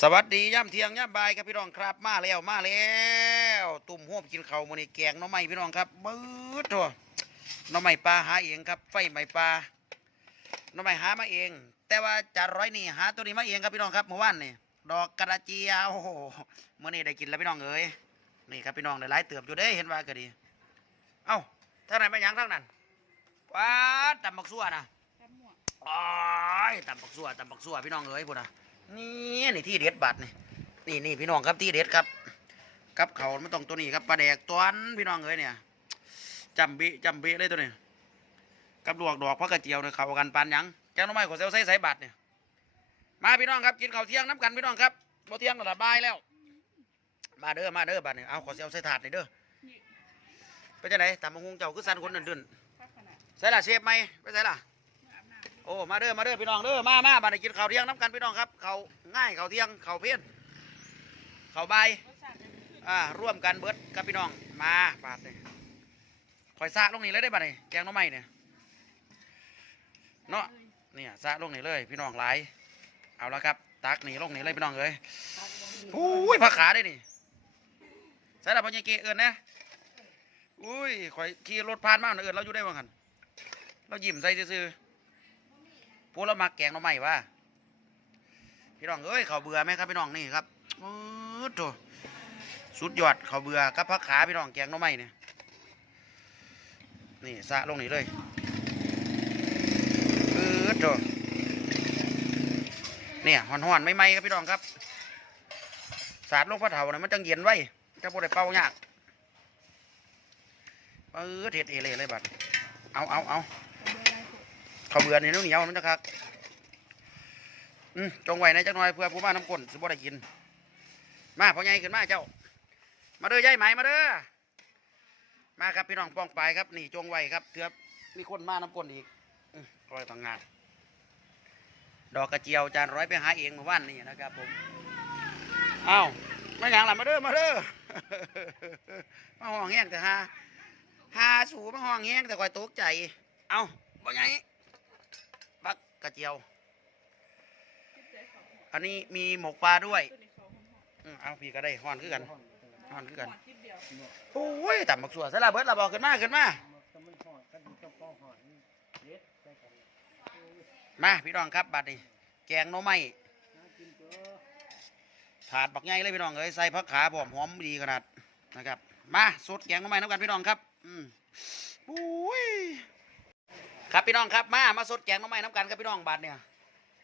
สวัสดีย่ำเที่ยงย่ำบ่ายครับพี่น้องครับมาแล้วมาแล้วตุ่มห่วมกินข้าวมื้อนี้แกงหน้อไม้พี่น้องครับบื้อตัวหน้อไม้ปลาหาเองครับ ไฟไหม้ปลาหน้อไม้หามาเอง แต่ว่าจะร้อยนี่หาตัวนี้มาเองครับพี่น้องครับเมื่อวานนี่ดอกกระเจียวโอ้โหมื้อนี้ได้กินแล้วพี่น้องเอ้ยนี่ครับพี่น้องได้หลายเติบอยู่เด้เห็นว่าก็ดี เอ้าทางไหนมาหยังทางนั้นว้าตำบักซัวนะโอ้ยตำบักซัวตำบักซัวพี่น้องเอ้ยพุ่นนะ นี่นี่ที่เด็ดบัตรนี่นี่นี่พี่น้องครับที่เด็ดครับกับเขาไม่ต้องตัวนี้ครับปลาแดกตอนพี่น้องเอ้ยเนี่ยจำเบะจำเบะเลยตัวนี้กับดอกดอกพระกระเจียวเนี่ยเขากันปานยังแจ้าน้องไม้ขอเซลใส่ใส่บัตรเนี่ยมาพี่น้องครับกินข้าวเที่ยงน้ำกันพี่น้องครับบ่เที่ยงระบายแล้ว มาเด้อมาเด้อบัตรเนี่ยเอาขอเซลใส่ถาดนี่เด้อไปจังไหนตามมงคงเจ้าคือสันคนเดินๆใส่ละเชฟไหมไปใส่ละ โอ้มาเด้อมาเด้อพี่น้องเด้อมามาบันกินข้าวเที่ยงน้ำกันพี่น้องครับข้าวง่ายข้าวเที่ยงข้าวเพี้ยนข้าวใบอ่าร่วมกันเบิดกับพี่น้องมาบาดนี่คอยซะลงนี่เลยได้บัดนี้แกงน้องไม้เนี่ยเนาะเนี่ยซะลงนี่เลยพี่น้องหลายเอาละครับตักนี่ลงนี่เลยพี่น้องเอ้ยอุ้ยผักขาได้นี่ใส่ละพญเกเอิญนะอุ้ยข่อยขี่รถผ่านมาเอิญเราอยู่ได้บ้างกันเรายิ้มใส่ซื่อ พวกเรามาแกงหน่อไม้ว่าพี่น้องเอ้ยเขาเบื่อไหมครับพี่น้องนี่ครับโอ้โถสุดยอดเขาเบื่อกับผักขาพี่น้องแกงหน่อไม้เนี่ยนี่สะลงนี่เลยเออโถเนี่ยหอนๆไม่ไหมครับพี่น้องครับ สาดลงพระเถาเนี่ยมันจังเย็นไว้จะพวกได้เป่ายากเออเท็ดเอเลยเลยบัดเอาเอาเอา ข้าวเบื่อนี่เหนียวมันจะคักอืมจงไว้ในจักหน่อยเพื่อผู้มาน้ำก้นสิบ่ได้กิน มาพ่อใหญ่ขึ้นมาเจ้า มาเด้อยายไหมมาเด้อมาครับพี่น้องป้องไปครับนี่จงไว้ครับเถือมีคนมาน้ำก้นอีกอืมคอยต่างงานดอกกระเจียวจานร้อยไปหาเองเมื่อวานนี่นะครับผมเอ้ามาอย่างล่ะมาเด้อมาเด้อมาห้องแห้งแต่ฮาฮาสูมาห้องแห้งแต่คอยตกใจ เอ้าบ่ไง กกระเจียว อันนี้มีหมกปลาด้วยอืมเอาพี่ก็ได้ห่อนคือกันห่อนคือกันโอ้ยต่ำบักสัวสละเบิดละบอกขึ้นมาขึ้นมามาพี่น้องครับบัดนี้แกงหน่อไม้ถาดบักใหญ่เลยพี่น้องเอ้ยใส่ผักขาผอมหอมดีขนาดนะครับ มาสดแกงหน่อไม้น้ำกันพี่น้องครับ อืมอุ้ย ครับพี่น้องครับมามาสดแกงน้ำไม้น้ำกันครับพี่น้องบัดเนี่ย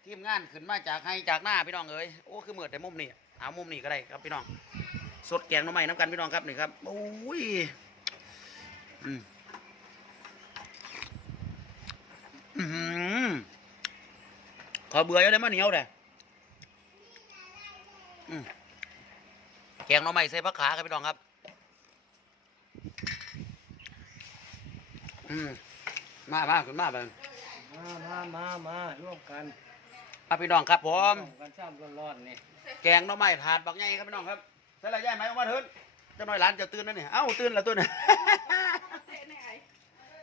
ทีมงานขึ้นมาจากให้จากหน้าพี่น้องเอ้ยโอ้คือเมือแต่มุมนี่เอามุมนี่ก็ได้ครับพี่น้อง สดแกงน้ำไม้น้ำกันพี่น้องครับนี่ครับโอ้ยอืมอือหือขอเบื่อเยอะเลยมันเหนียวเลยแกงน้ำไม้ใส่ผักขาครับพี่น้องครับ อืม มามาขึ้นมาเบิ่งมามามามาร่วมกันอะพี่น้องครับผมร่วมกันซ้ำร้อนๆนี่แกงหน้องไม้ถาดบักใหญ่ครับพี่น้องครับใส่ละย่ายไหมออกมาเถินเจ้าน้อยหลานจะตื่นแล้วเนี่ยเอ้าตื่นแล้วตัวเนี่ย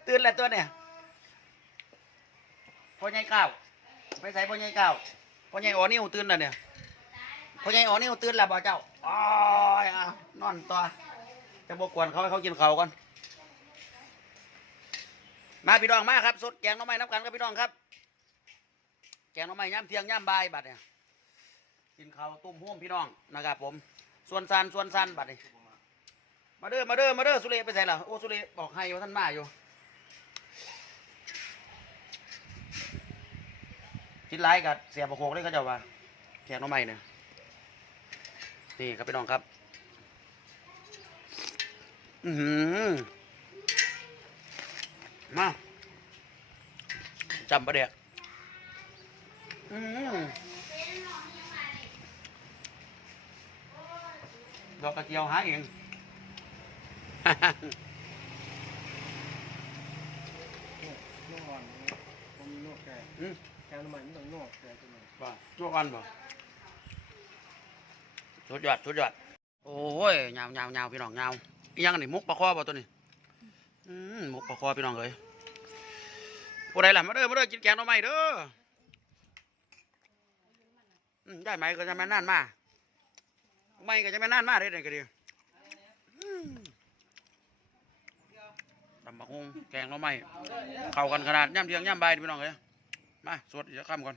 ตื่นแล้วตัวเนี่ยพ่อใหญ่ก้าวไปใส่พ่อใหญ่ก้าวพ่อใหญ่อ๋อนิ้วตื่นแล้วเนี่ยพ่อใหญ่อ๋อนิ้วตื่นแล้วบ่เจ้าอ๋อยอะนอนต่อจะบกวนเขาให้เขากินเขาวก่อน มาพี่น้องมาครับสดแกงน้องไม้น้ำกันครับพี่น้องครับ แกงน้องไม้ย่ำเทียงย่ำบายบัดเนี่ยกินข้าวต้มห่วมพี่น้องนะครับผม ส่วนซันส่วนซันบัดนี้มาเด้อมาเด้อมาเด้อสุเรไปใส่ละโอ้สุเรบอกให้ว่าท่านมาอยู่กินไรกับเสียบะโคกเลยเขาจ้าว่าแกงน้องไม้เนี่ยนี่ครับพี่น้องครับ อือหือ มาจำประเดี๋ยวอืมดอกกระเจียวหาเองร่วมๆนี่ผมมีนวดแกอืมแกงน้ำมันไม่ต้องนวดแกตัวนี้บ่ชั่ววันบ่สุดยอดสุดยอดโอ้ยยาวยาวยาวพี่น้องยาวอีหยังอันนี่มุกปลาคอบ่ตัวนี้อืมมุกปลาคอพี่น้องเลย ผู้ใดล่ะมาเด้อมาเด้อกินแกงหน่อไม้เด้อได้ไหมก็จะไม่นานมาไม่ก็จะไม่นานมาได้เลยก็ดีตำบักฮงแกงหน่อไม้เข้ากันขนาดย่ำเทียงย่ำใบพี่น้องเลยมาสวดอีกสักคำก่อน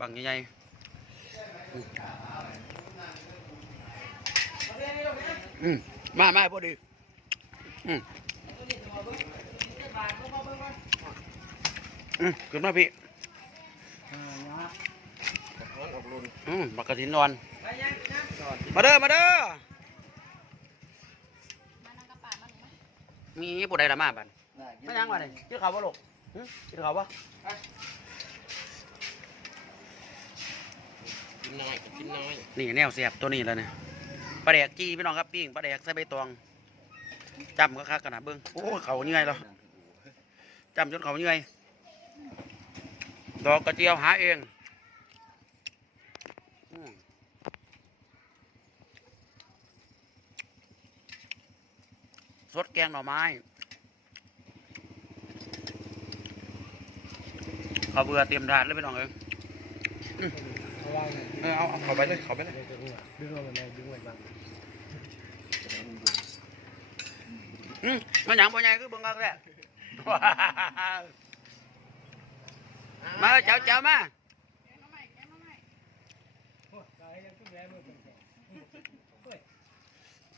บังใหญ่ๆอืมอืมมามาพอดี อืม อืมขึ้นมาพี่เออนะขออบรุนอืมบักกะถินนอน มาเด้อ มาเด้อ มีผู้ใดละมาบันไม่ยังมาเลยกินข้าวบ่ลูกหึกินข้าวบ่กินน้อยกินน้อย นี่แนวเสียบตัวนี้แล้วเนี่ยปลาแดกจีพี่น้องครับปิ้งปลาแดกใส่ใบตองจำก็คักขนาดเบิ้งโอ้ยเขาเหนื่อยแล้ว จำจนเขาเหนื่อยดอกกระเจียวหาเองสดแกงหน่อไม้เขาเบื่อเตรียมถาดเลยพี่น้องเอ้ยเออเอาเอาเข้าไปเลยเข้าไปเลยดึงอะดึงลงไปเลยดึงไว้บ้างอืมมันหยังบ่ใหญ่คือเบิ่งคักแท้ มาเจ้าเจ้ามาโอ้ยตายยังขึ้นแรงมือเป็นแสน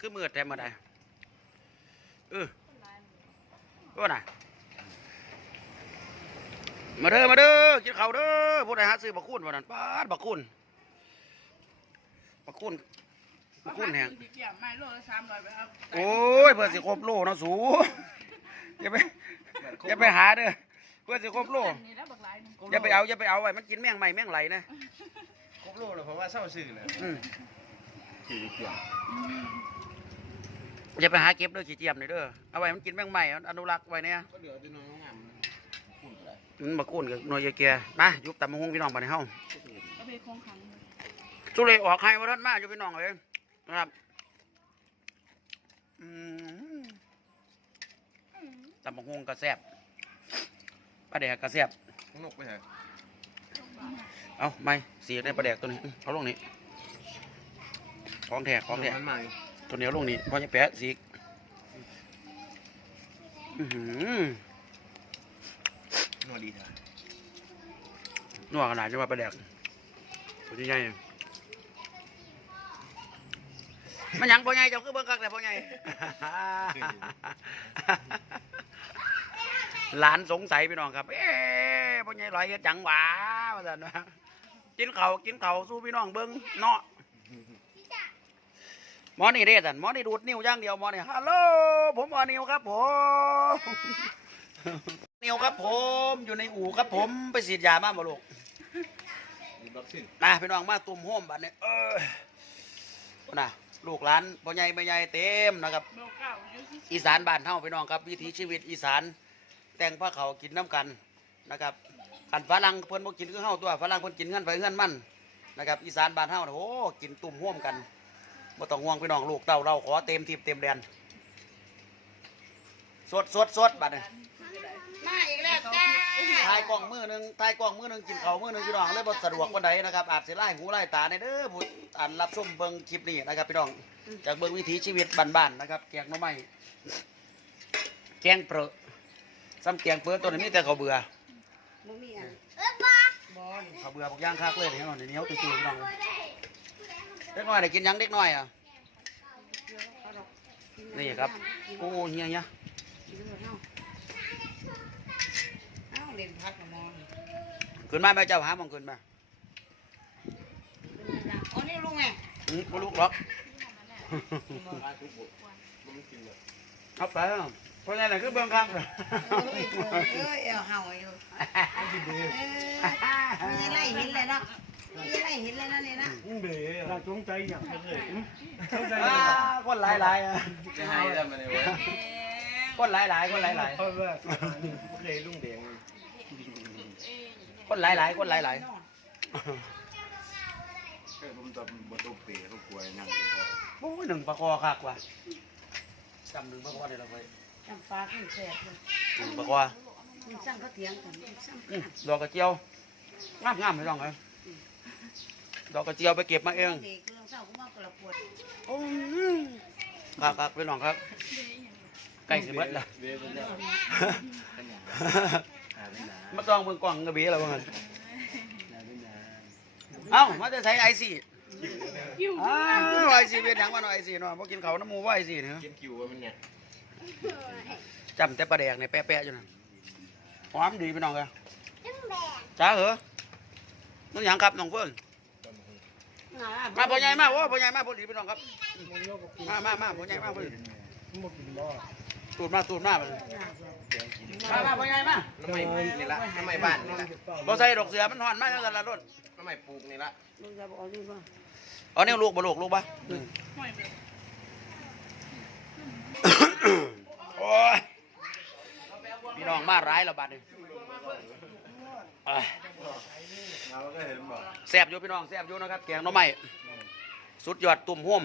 คือมืดแต่มาได้เออว่าน่ะมาเด้อมาเด้อกินข้าวเด้อผู้ใดหาซื้อบักคูนวันนั้นปาดบักคูนบักคูนบักคูนแห้งเกี่ยไม่โลละสามร้อยไปเอาโอ้ยเพื่อสิครบโลเนาะสูอย่าไป อย่าไปหาเด้อเพื่อสิครบโลนี่แล้วบักหลายหนึงอย่าไปเอาอย่าไปเอาไว้มันกินแมงใหม่แมงไหลนะครบโลเลยเพราะว่าเศร้าซื่อเลยอืมสี่เกี่ยวอย่าไปหาเก็บเด้อขี้เจียมนี่เด้อเอาไว้มันกินแมงใหม่อนุรักษ์ไว้เนี่ยก็เดี๋ยวจะน้องงามคุณอะไรมันมากุ้นกับหน่วยยาเกียมายุบตำมะฮุงพี่น้องบัดนี้เฮาเอาไปคงขังเลยสุเลยออกให้ว่าท่านมาอยู่พี่น้องเองนะครับอืม ตำมะฮุงกระแซบปลาแดกกระแซบนกไปเหรอเอาไม่สีในปลาแดกตัวนี้อื้อเอาลงนี้ของแท้ของแท้มันใหม่ตัวเหนียวลงนี้พอจะแปะสีกอื้อหือนัวดีเถอะนัวขนาดจะว่าปลาแดกตัวใหญ่ๆมันหยังพ่อใหญ่เจ้าคือเบิ่งคักแต่พ่อใหญ่ หลานสงสัยพี่น้องครับ เอ๊ะพ่อใหญ่ลอยเฮ็ดจังหวะว่าซั่นว่ากินข้าวกินข้าวสู้พี่น้องเบิ่งเนาะหมอนี่เด้สันหมอนี่ดูดนิ้วอย่างเดียวหมอนี่ฮัลโหลผมหมอนิวครับผมนิวครับผมอยู่ในอู่ครับผมไปฉีดยามาบ่ลูกมีบัคซีนมาพี่น้องมาตุ่มโฮมบัดนี้เออน่ะลูกหลานพ่อใหญ่แม่ใหญ่เต็มนะครับเบลเก้าอยู่ที่อีสานบ้านเฮาพี่น้องครับวิถีชีวิตอีสาน แต่งผ้าเขาวกินน้ำกันนะครับกันฝรั่งเพิ่นบ่กินคือเฮาตัวฝรั่งเพิ่นกินเงินไปเงินมันนะครับอีสานบ้านเฮาน่ะโอ้กินตุ่มห่วมกันบ่ต้องห่วงพี่น้องลูกเต้าเราขอเต็มทิพย์เต็มแดนสดสดสดบัดนี้มาอีกแล้วจ้าถ่ายกล้องมือหนึงถ่ายกล้องมือหนึงกินข้าวมือหนึงพี่น้องเลยบ่สะดวกปานใดนะครับอาจสิไล่หูไล่ตาในเด้อผู้อ่านรับชมเบิ่งคลิปนี้นะครับพี่น้องจากเบิ่งวิถีชีวิตบ้านๆนะครับแกงหน่อไม้แกงเปรอะ ซ้ำแกงเปรอะตัวนี้มีแต่ข้าวเบื่อบ่มีอันบอลข้าวเบื่อพวกย่างคักเลยเดี๋ยวเดี๋ยวเหนียวตุ้ยๆพี่น้องเด็กน้อยได้กินหยังเด็กน้อยอะ นี่ครับ โอ้เฮียเฮียเอ้าเล่นพักกับมอนขึ้นมาแม่เจ้าหาหมองขึ้นมาอ๋อนี่ลุงไงอืมบ่ลูกหรอกปลาทุกบุกมันกินเลยเอาไป เอาเพราะงั้นน่ะคือเบิ่งคักเลยเอ้ยเอ้ยเอวเห่าอยู่เออมีไล่เห็นเลยเนาะมีไล่เห็นเลยนะเนี่ยนะอุ้งเบ๋เราจงใจอย่างเลยจงใจอ่าคนหลายหลายๆอะจะให้ได้มาเลยเว้ยคนหลายหลายๆคนหลายหลายเพราะว่าเคยลุงเบ๋งๆคนหลายหลายๆคนหลายหลายเคยผมตบประตูเป๋เขากลัวนั่งเลยๆโอ้ยหนึ่งปลาคอคักว่ะจำหนึ่งปลาคอได้แล้วไป จำปลาขึ้นแสบเลยหนึ่งปลาคอมันสั่งเขาเถียงกันสั่งอืมดอกกระเจียวงามงามพี่น้องเอ้ยดอกกระเจียวไปเก็บมาเองเด็กเรื่องเศร้ากูมากระปวดโอ้ยครับครับพี่น้องครับใกล้สิเบิดละ เวฟแล้วหาไม่นานมาต้องเบิ่งกล่องกระเบียแล้วว่างั้นหาไม่นานเอ้ามาจะใช้ไอซีอ้าวไอซีเป็นหยังมาหน่อยไอซีเนาะบ่กินข้าวน้ำหมูว่าไอซีเนาะ เก็บคิวว่ามันเนี่ย จำแต่ปลาแดกเนี่ยแปะๆอยู่นั่นหอมดีพี่น้องเอ้ยจ้าเหรอน้องหยังครับน้องเฟิร์นมาพ่อใหญ่มาโอ้พ่อใหญ่มาพอดีพี่น้องครับ มามามาพ่อใหญ่มาพอดีตูดมาตูดมามามามาพ่อใหญ่มาน้ำไม่นี่ละน้ำไม่บ้านนี่ละบ่ใส่ดอกเสือมันหอนมากจังซั่นล่ะรุ่นน้ำไม่ปลูกนี่ละมึงจะบอกนี่ว่าเอาแนวลูกบ่ลูกลูกบ่ โอ้ยพี่น้องมาร้ายแล้วบัดเราก็เห็นบอกแซบอยู่พี่น้องแซบอยู่นะครับ แกงน่อไม้สุดยอดตุ่มห่ม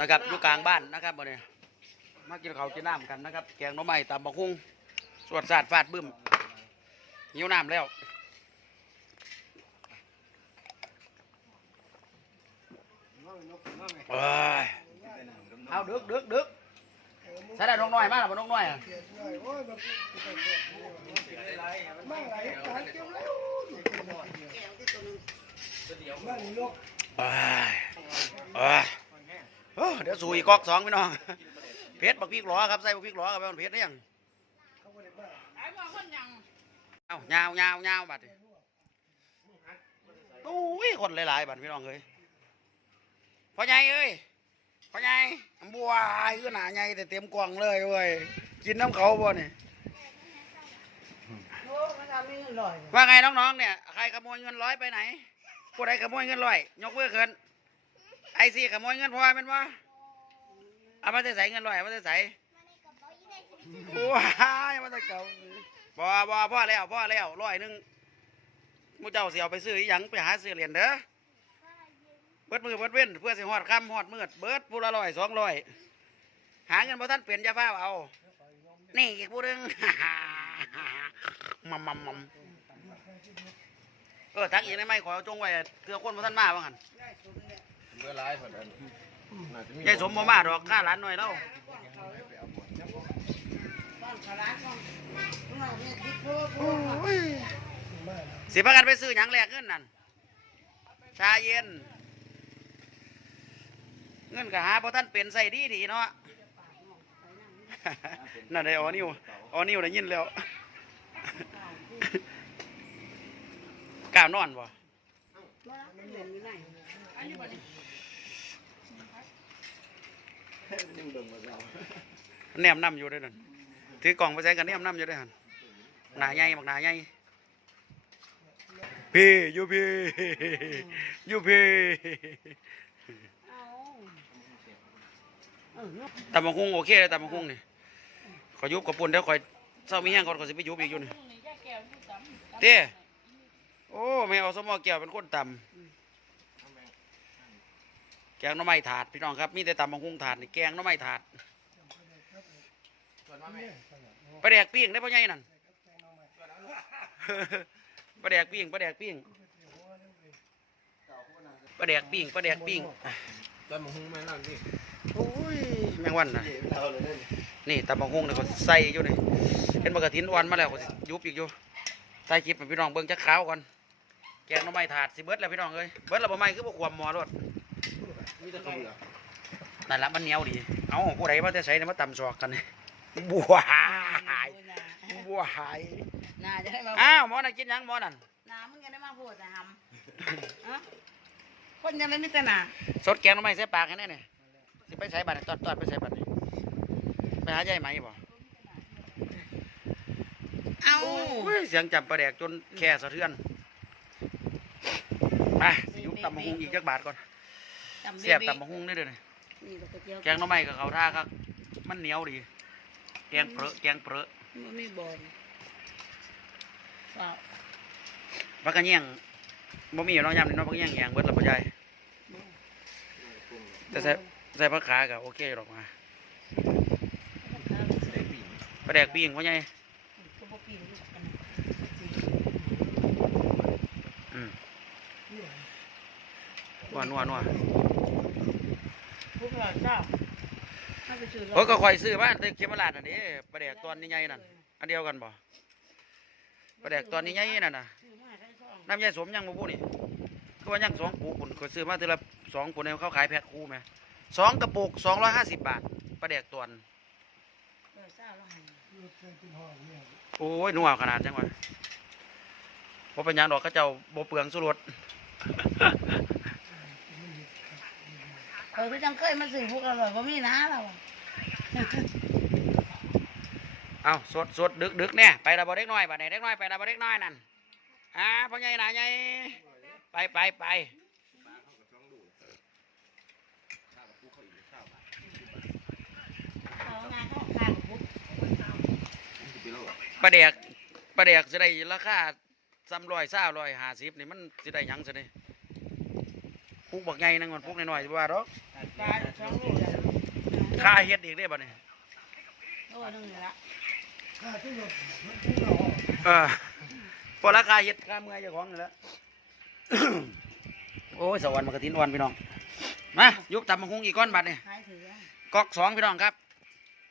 นะครับอยู่กลางบ้านนะครับบ่นี้มากินเขากินน้ำกันนะครับ แกงน่อไม้ตำบักหุ่งสวดสาดฟาดบึ้มหิวน้ำแล้วเอ้ยเอาดึกดึกดึก ใส่ได้น้องน้อยมากหรือน้องน้อยอะเอ้ยเอ้ยโอ้เดี๋ยวสู่อีกกอกสองพี่น้อง เพชรบักพริกหลอครับใส่บักพริกหลอกับมันเพชรได้ยังเอายาวยาวยาวบัดนี้โอ้ยคนหลายๆบัดพี่น้องเอ้ยพ่อใหญ่เอ้ย พ่อใหญ่บัวไอ้คือหนาใหญ่แต่เต็มกล่องเลยเว้ยกินน้ำเขาบ่เนี่ยโอ้มันทำไม่อร่อยว่าไงน้องๆ เนี่ย ใครขโมยเงินร้อยไปไหนผู้ใดขโมยเงินร้อยยกมือขึ้นไอซีขโมยเงินพ่อเป็นวะเอามาใส่เงินร้อยเอามาใส่ว้ายมาจะเก่าบ่บ่พ่อแล้วพ่อแล้วร้อยหนึงมูเจ้าเสียวไปซื้ออหยังไปหาซื้อเหรียญเด้อ บิดมือเบิดเว้นเพื่อสิฮอดค่ำฮอดมืดเบิดผู้ละร้อยสองร้อยหาเงินบ่ท่านเปลี่ยนจะฟ้าเอา นี่อีกผู้หนึง มัมมัมมัมเออทักอีกได้ไหมขอจงไว้เตือคนบ่ท่านมาว่างั้นเมื่อร้ายผ่านอันน่าจะมียายสมบ่มาดอกค่าร้านหน่อยแล้วบ้านขลาดบ้านมึงเอาเนี่ยคิดโทษโทษสิพากันไปซื้อหยังแลกเงินนั่นชาเย็น เงินก็หาบ่ท่านเป็นใส่ดีดีๆเนาะนั่นได้ออนิวออนิวได้ยินแล้วกล้าวนอนบ่มันเหม็นอยู่ไหนยังเบิ่งมาเราแนมนำอยู่เด้วยนั่นถือกล่องไปใส่กันแนมนำอยู่เด้วยหั่นหนาใหญ่บักหนาใหญ่พี่อยู่พี่อยู่พี่เอาเออ ตำบักหุ่งโอเคเลยตำบักหุ่งนี่ขอยุบกับปุ่นเดี๋ยวขอยเศร้ามีแห้งก่อนขอยสิไปยุบอีกอยู่นี่เต้โอ้ไม่เอาสมอแก้วเป็นคนตำแกงน้ำไม้ถาดพี่น้องครับมีแต่ตำบักหุ่งถาดนี่แกงน้ำไม้ถาดปลาแดกปิ้งได้พ่อใหญ่นั่นปลาแดกปิ้งปลาแดกปิ้งปลาแดกปิ้งปลาแดกปิ้งตอนมึงหุ้งแม่นั่นดิ โอ้ยแมงวันนะเดี๋ยวเราเลยนั่นนี่ตำบักหุ่งนี่ก็ใส่อยู่นี่เห็นบักกะทินอ่อนมาแล้วก็สิยุบอีกอยู่ใส่คลิปให้พี่น้องเบิ่งจักขาวก่อนแกงหน้ำไม้ถาดสิเบิดแล้วพี่น้องเอ้ยเบิดแล้วบ่ไม้คือบ่ความหมอรถมีแต่เขาเหรอนั่นละมันเหนียวดีเอ้าผู้ใดมาแต่ใส่เนี่ยมาตำซอกกันนี่บัวหายบัวหายน่าจะได้มาอ้าวหมอนั่นกินหยังหมอนั่นน้ามึงจะได้มาพูดแต่หำอะคนยังไม่มีแต่หนาสดแกงหน้ำไม้ใส่ปากให้แน่เนี่ย สิไปใส่บัตรตอดตอดไปใส่บัตรนี่ไปหาใหญ่ไหมบ่เอาโอ้ยเสียงจับประแดกจนแค่สะเทือนไปสิยุบตำมะฮุงอีกจักบาทก่อนจำเสียบตำมะฮุงได้เลยนี่นี่เราก็เจียวแกงหน้ำไม้กับเขาท่าครับ มันเหนียวดี แกงเปรอะแกงเปรอะมันไม่บอลเปล่าพักกระเนียงบ่มีอยู่เน้องยำนี่เน้องพักกระเนียงแหงเบิดและบ่ใหญ่แต่ใส่ ใส่ผักขาก็โอเคอยู่หรอกมาปลาแดกปิ้งพ่อใหญ่ก็บ่กินอยู่กันอืมวนัวนัวผู้ก่อเจ้าถ้าไปซื้อโอ้ยก็คอยซื้อมาแต่เข็มราดอันนี้ปลาแดกตอนนี้ใหญ่นั่นอันเดียวกันบ่ปลาแดกตอนนี้ใหญ่นั่นน่ะซื้อมาให้ซ่องน้ำยายสมยังบ่พูดนี่คือว่ายังสองปูคุณก็ซื้อมาทีละสองคนเนี่ยเขาขายแพ็คคู่ไหม สองกระปุกสองร้อยห้าสิบบาทปลาแดกตวนเออเจ้าเราให้ลูกเคยกินหอยเนี่ยโอ้ยนัวขนาดจังวะพอเป็นหยังดอกเขาเจ้าบ่เปลืองสุรสเออพี่จังเคยมาซื้อพวกอร่อยบ่มีนะเราเอาสดสดดึกดึกเนี่ยไปละบ่เด็กน้อยบัดนี้เด็กน้อยไปละบ่เด็กน้อยนั่นอ่าพ่อใหญ่หนาใหญ่ไปไปไป เอางานเข้าข้างปุ๊บ ปลาแดกปลาแดกจะได้ราคาซ้ำร้อยเศร้าร้อยห้าสิบนี่มันจะได้หยังสิเนี่ยปุกบักไงนึงมันปุกน้อยๆว่าหรอกตายสองลูกแล้วค่าเฮ็ดอีกได้บ่เนี่ยโลนึงนี่ละข้าที่หลบมันที่หลบเออพอราคาเฮ็ดค่าเมื่อยเจ้าของนี่แหละ โอ้ยสวรรค์มากระทินอ่อนพี่น้องมายุบตำมังคงอีกก้อนบัดเนี่ยขายถือ ก๊อกสองพี่น้องครับ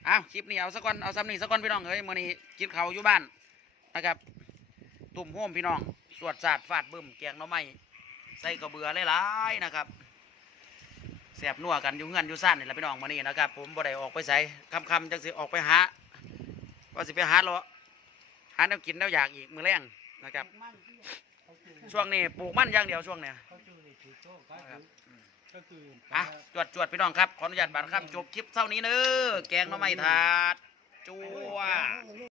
เอาคลิปนี้เอาสักก้อนเอาซ้ำนี่สักก้อนพี่น้องเอ้ยมื้อนี้กินข้าอยู่บ้านนะครับ ตุ่มโฮมพี่น้อง สวดสาดฟาดบึ้มแกงน่อไม้ใส่กระเบือหลายๆนะครับแสบนัวกันอยู่เงื่อนอยู่ซ่านนี่แหละพี่น้องมื้อนี้นะครับ ผมบ่ได้ออกไปใส่ค่ำๆจังสิออกไปหาว่าสิไปหาเลาะหาแนวกินแนวอยากอีกมือแรงนะครับ ช่วงนี้ปลูกมันอย่างเดียวช่วงเนี้ย ก็คืออะจวดจวดพี่น้องครับ ขออนุญาตบาดคำจบคลิปเท่านี้เนอแกงหน้อไม้ถาดจวด